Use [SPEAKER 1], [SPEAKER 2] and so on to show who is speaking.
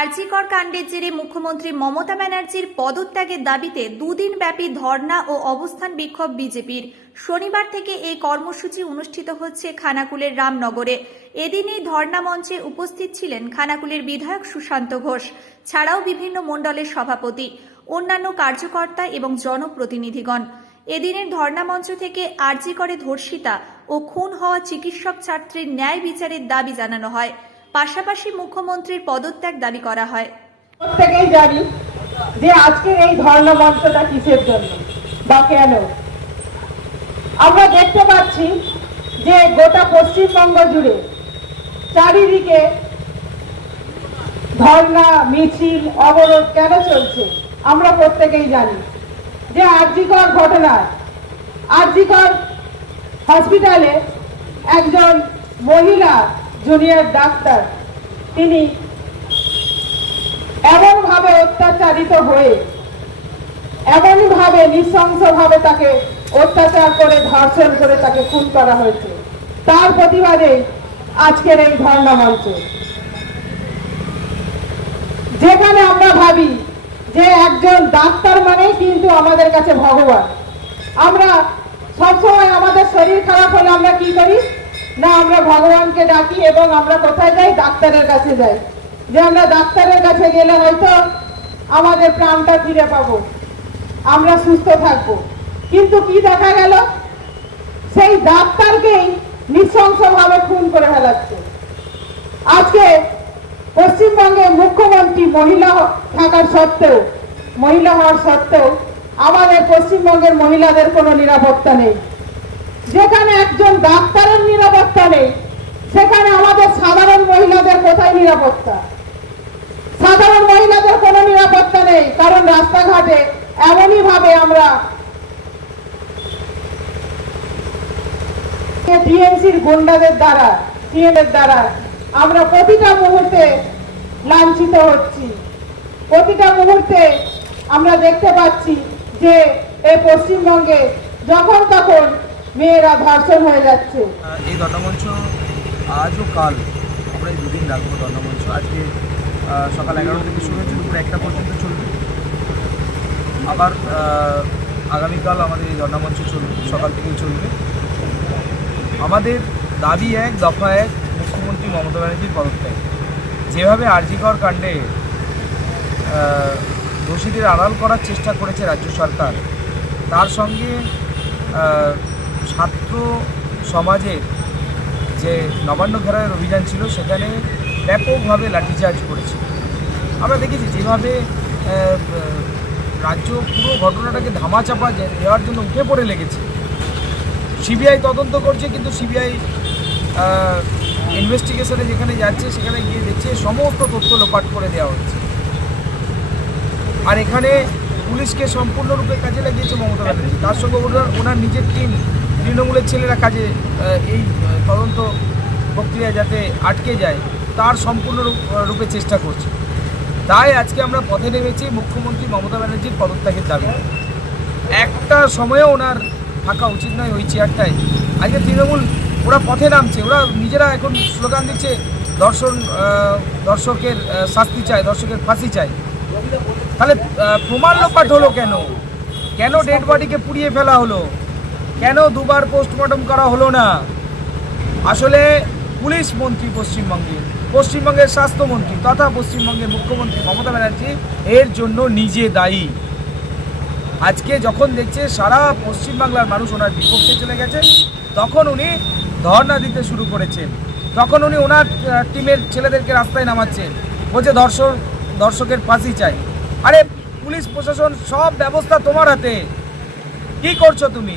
[SPEAKER 1] আরজিকর কাণ্ডের জেরে মুখ্যমন্ত্রী মমতা ব্যানার্জির পদত্যাগের দাবিতে দুদিন ব্যাপী ধর্ণা ও অবস্থান বিক্ষোভ বিজেপির। শনিবার থেকে এই কর্মসূচি অনুষ্ঠিত হচ্ছে খানাকুলের রামনগরে। এদিন এই ধর্ণা মঞ্চে উপস্থিত ছিলেন খানাকুলের বিধায়ক সুশান্ত ঘোষ, ছাড়াও বিভিন্ন মণ্ডলের সভাপতি, অন্যান্য কার্যকর্তা এবং জনপ্রতিনিধিগণ। এদিনের ধর্ণা মঞ্চ থেকে আরজি করে ধর্ষিতা ও খুন হওয়া চিকিৎসক ছাত্রীর ন্যায় বিচারের দাবি জানানো হয়। পাশাপাশি মুখ্যমন্ত্রীর পদত্যাগ দাবি করা হয়।
[SPEAKER 2] প্রত্যেকেই জানি যে আজকে এই ধর্ণা মঞ্চটা কিসের জন্য বা কেন? আমরা দেখতে পাচ্ছি যে গোটা পশ্চিমবঙ্গ জুড়ে চারিদিকে ধর্ণা, মিছিল, অবরোধ কেন চলছে? আমরা প্রত্যেকেই জানি যে আর্যিকর ঘটনায় আর্যিকর হসপিটালে একজন মহিলা জুনিয়র ডাক্তার। তিনি এমনভাবে অত্যাচারিত হয়ে, এমনভাবে নৃশংসভাবে তাকে অত্যাচার করে, ধর্ষণ করে তাকে খুন করা হয়েছে। তার প্রতিবাদে আজকের এই ধর্ণা মঞ্চ। যেখানে আমরা ভাবি যে একজন ডাক্তার মানে কিন্তু আমাদের কাছে ভগবান। আমরা সবসময় আমাদের শরীর খারাপ হলে আমরা কি করি? না, আমরা ভগবানকে ডাকি এবং আমরা কোথায় যাই? ডাক্তারের কাছে যাই। যে আমরা ডাক্তারের কাছে গেলে হয়তো আমাদের প্রাণটা ফিরে পাবো। আমরা সুস্থ থাকব। কিন্তু কি দেখা গেল? সেই ডাক্তারকেই নৃশংসভাবে খুন করে ফেলাচ্ছে। আজকে পশ্চিমবঙ্গে মুখ্যমন্ত্রী মহিলা থাকার সত্ত্বেও, মহিলা হওয়ার সত্ত্বেও আমাদের পশ্চিমবঙ্গের মহিলাদের কোনো নিরাপত্তা নেই। যেখানে একজন ডাক্তারের নিরাপত্তা নেই, সেখানে আমাদের সাধারণ মহিলাদের কোথায় নিরাপত্তা? সাধারণ মহিলাদের কোনো নিরাপত্তা নেই, কারণ রাস্তাঘাটে এমনই ভাবে আমরা টিএমসির গুন্ডাদের দ্বারা টিএমের দ্বারা আমরা প্রতিটা মুহূর্তে লাঞ্ছিত হচ্ছি। প্রতিটা মুহূর্তে আমরা দেখতে পাচ্ছি যে এই পশ্চিমবঙ্গে যখন তখন মেয়েরা ধর্ষণ হয়ে যাচ্ছে।
[SPEAKER 3] এই দণ্ডমঞ্চ আজ ও কাল, আমরা এই দুদিন রাখব দণ্ডমঞ্চ। আজকে সকাল এগারো থেকে শুরু হয়েছে, দুপুর একটা পর্যন্ত চলবে। আবার আগামীকাল আমাদের এই ধর্ণামঞ্চ চলবে, সকাল থেকেই চলবে। আমাদের দাবি এক, দফা এক, মুখ্যমন্ত্রী মমতা ব্যানার্জির পদত্যাগ। যেভাবে আরজিকর কাণ্ডে দোষীদের আড়াল করার চেষ্টা করেছে রাজ্য সরকার, তার সঙ্গে ছাত্র সমাজের যে নবান্ন ঘেরার অভিযান ছিল, সেখানে ব্যাপকভাবে লাঠিচার্জ করেছে। আমরা দেখেছি যেভাবে রাজ্য পুরো ঘটনাটাকে ধামাচাপা দেওয়ার জন্য উঠে পড়ে লেগেছে। সিবিআই তদন্ত করছে, কিন্তু সিবিআই ইনভেস্টিগেশনে যেখানে যাচ্ছে, সেখানে গিয়ে দেখছে সমস্ত তথ্য লোপাট করে দেওয়া হচ্ছে। আর এখানে পুলিশকে সম্পূর্ণরূপে কাজে লাগিয়েছে মমতা ব্যানার্জি। তার সঙ্গে ওনার ওনার নিজের টিম তৃণমূলের ছেলেরা কাজে এই তদন্ত প্রক্রিয়া যাতে আটকে যায়, তার সম্পূর্ণ রূপে চেষ্টা করছে। তাই আজকে আমরা পথে নেমেছি মুখ্যমন্ত্রী মমতা ব্যানার্জির পদত্যাগের দাবি। একটা সময়েও ওনার থাকা উচিত নয় ওই চেয়ারটায়। আজকে তৃণমূল, ওরা পথে নামছে, ওরা নিজেরা এখন স্লোগান দিচ্ছে, দর্শন দর্শকের শাস্তি চায় দর্শকের ফাঁসি চায় তাহলে প্রমাণ লোপাট হলো কেন? কেন ডেড বডিকে পুড়িয়ে ফেলা হলো? কেন দুবার পোস্টমর্টম করা হলো না? আসলে পুলিশ মন্ত্রী পশ্চিমবঙ্গের পশ্চিমবঙ্গের স্বাস্থ্যমন্ত্রী তথা পশ্চিমবঙ্গের মুখ্যমন্ত্রী মমতা ব্যানার্জি এর জন্য নিজে দায়ী। আজকে যখন দেখছে সারা পশ্চিমবাংলার মানুষ ওনার বিপক্ষে চলে গেছে, তখন উনি ধর্না দিতে শুরু করেছেন। তখন উনি ওনার টিমের ছেলেদেরকে রাস্তায় নামাচ্ছেন। বলছে, দর্শক, দর্শকের ফাঁসি চাই। আরে, পুলিশ প্রশাসন সব ব্যবস্থা তোমার হাতে। কি করছ তুমি?